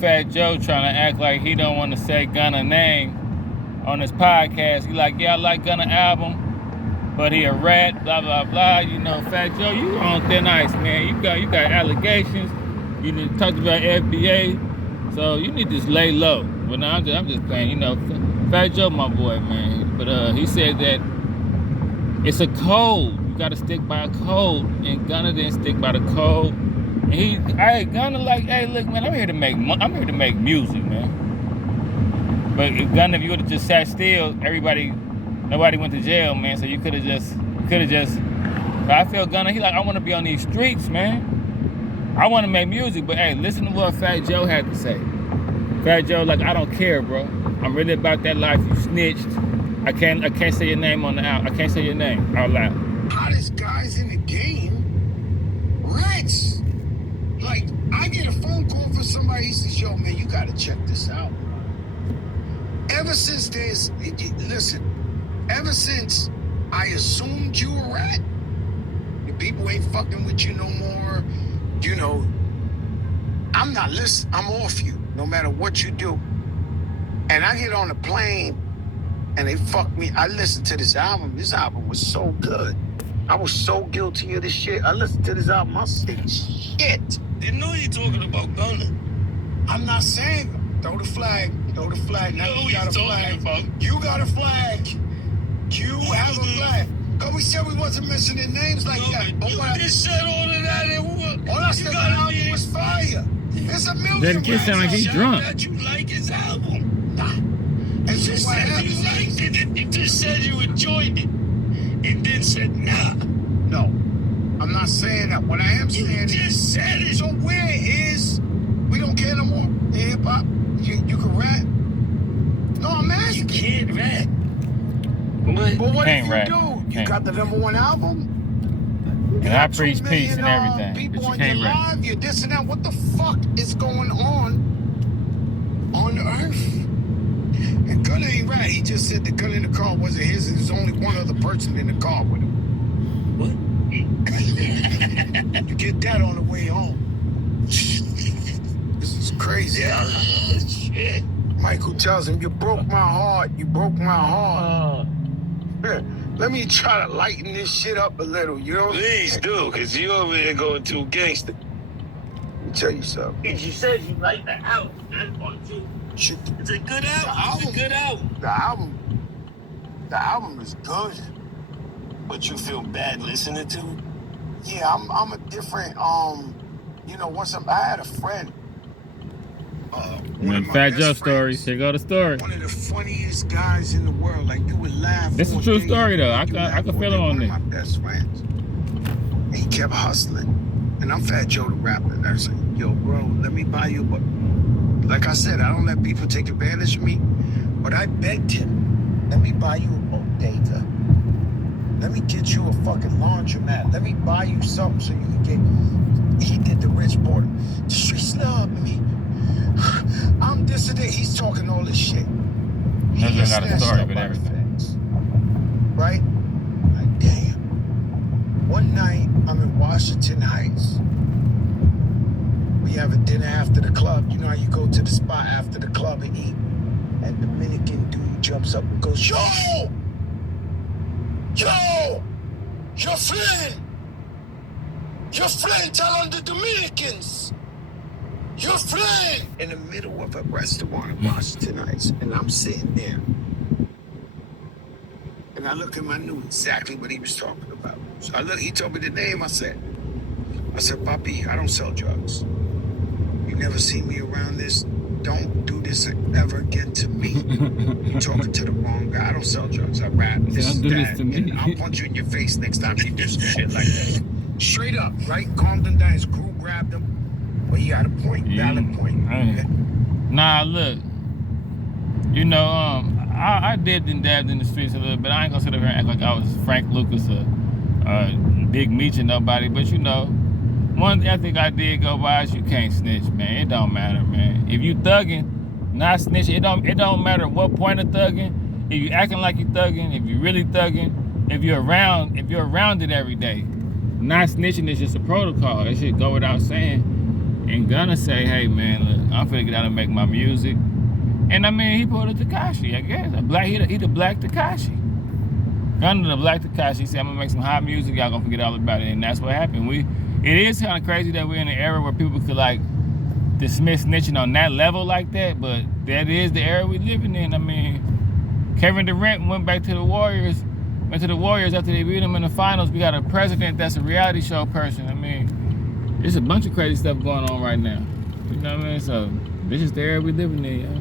Fat Joe trying to act like he don't want to say Gunna name on his podcast. He like, yeah, I like Gunna album, but he a rat, blah blah blah. You know, Fat Joe, you on thin ice, man. You got allegations. You done talked about FBA, so you need to just lay low. But no, I'm just playing. You know, Fat Joe, my boy, man. But he said that it's a code. You got to stick by a code, and Gunna didn't stick by the code. And Gunna like, hey, look, man, I'm here to make music, man. But if Gunna, if you would have just sat still, nobody went to jail, man. So you could have just. But I feel Gunna, he like, I want to be on these streets, man. I want to make music, but hey, listen to what Fat Joe had to say. Fat Joe, like, I don't care, bro. I'm really about that life. You snitched. I can't say your name on the out. I can't say your name out loud. Hottest guys in the game, rats. Like, I get a phone call from somebody. He says, "Yo, man, you gotta check this out." Ever since ever since I assumed you a rat, the people ain't fucking with you no more. You know, I'm not listening. I'm off you, no matter what you do. And I get on a plane, and they fuck me. I listened to this album. This album was so good. I was so guilty of this shit. I listened to this album. I said, shit. They know you're talking about Gunna. I'm not saying throw the flag. Throw the flag. Now you got a flag. You got a flag. You have a flag. Because we said we wasn't mentioning names like that. But you just said all of that. All I said that album was fire. There's a million. That kid sound like he's drunk. That you like his album. Nah. You just said you liked it. You just said you enjoyed it. And then said, nah. No. I'm not saying that. What I am saying is. You just said it. So where is. We don't care no more in hip hop? You can rap? No, I'm asking. You can't rap. But what Can't if you rap. do? You Can't. got the #1 album? And I preach peace and everything, People but you on your can't rap. live, you're this and that. What the fuck is going on the earth? And Gunna ain't right. He just said the gun in the car wasn't his. There's only one other person in the car with him. What? You get that on the way home. This is crazy. Yeah, shit. Michael tells him, "You broke my heart. You broke my heart." Here, let me try to lighten this shit up a little, you know? Please do, because you over there going too gangster. Let me tell you something. And you said you liked the album. That's one too. Shit, It's a good album. It's a good album. The album is good. But you feel bad listening to it? Yeah, I'm a different, you know, I had a friend. One of my Fat best Joe story. friends, Here go the story. one of the funniest guys in the world. Like, you would laugh. This is a all true day. story, though. I You can laugh all feel day. him on One this. of my best friends. And he kept hustling. And I'm Fat Joe the rapper. And I was like, yo, bro, let me buy you a book. Like I said, I don't let people take advantage of me. But I begged him, let me buy you a bodega. Let me get you a fucking laundromat. Let me buy you something so you can get. He did the rich border. The streets love me. I'm this and that. He's talking all this shit. He Doesn't gets got a snatched story, up but by everything. feds. Right? Like, damn. One night, I'm in Washington Heights. We have a dinner after the club. You know how you go to the spot after the club and eat? And Dominican dude jumps up and goes, Yo! Your friend! Your friend, tell on the Dominicans! Your friend! In the middle of a restaurant in Washington Heights, and I'm sitting there. And I look him, I knew exactly what he was talking about. So he told me the name, I said, Papi, I don't sell drugs. You never see me around this. Don't do this ever again to me. You're talking to the wrong guy. I don't sell drugs. I rap. Don't do this to me. And I'll punch you in your face next time you do some shit like that. Straight up, right? Calmed him down. His crew grabbed him. But he had a point. Valid point. Okay? Nah, look. You know, I dipped and dabbed in the streets a little bit. I ain't gonna sit up here and act like I was Frank Lucas or Big Meech or nobody. But you know, one ethic I did go by is you can't snitch, man. It don't matter, man. If you thugging, not snitching, it don't matter what point of thugging. If you acting like you thugging, if you really thugging, if you're around it every day. Not snitching is just a protocol. That shit go without saying. And Gunna say, hey man, look, I'm finna get out and make my music. And I mean, he pulled a Tekashi, I guess. He the black Tekashi. Gunna the black Tekashi. He said, I'm gonna make some hot music, y'all gonna forget all about it. And that's what happened. It is kind of crazy that we're in an era where people could like dismiss snitching on that level like that, but that is the era we living in. I mean, Kevin Durant went back to the Warriors, after they beat him in the finals. We got a president that's a reality show person. I mean, there's a bunch of crazy stuff going on right now. You know what I mean? So this is the era we living in, yo.